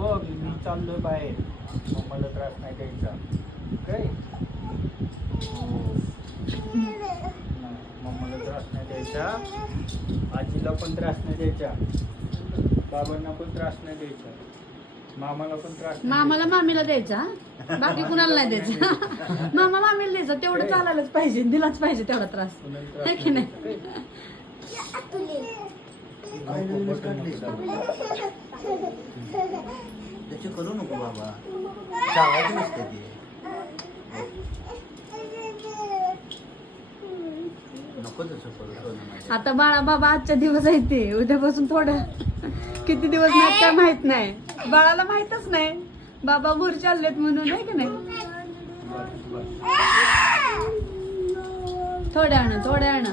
बघ मी चाललोय बाहेर. मम्माला त्रास नाही द्यायचा. काय? मम्माला त्रास नाही द्यायचा. आजीला पण त्रास नाही द्यायचा. बाबांना पण त्रास नाही द्यायचा. मामाला पण त्रास मामाला द्यायचा. मामीला द्यायचा? बाकी कुणाला नाही द्यायचा. मामा मामीला द्यायचा तेवढं चालायलाच पाहिजे दिलाच पाहिजे तेवढा त्रास. है त्रास की नाही त्याचे करू नको बाबा. चावायचं नसते ते. नको तसं करू सोनं माझ्या. आता बाळा बाबा आजच्या दिवस आहे ते. उद्यापासून थोडं किती दिवस नाही काय माहीत नाही. बाळाला माहितच नाही. बाबा भूर चाललेत म्हणून आहे की नाही. थोड्या आणा थोड्या आणा.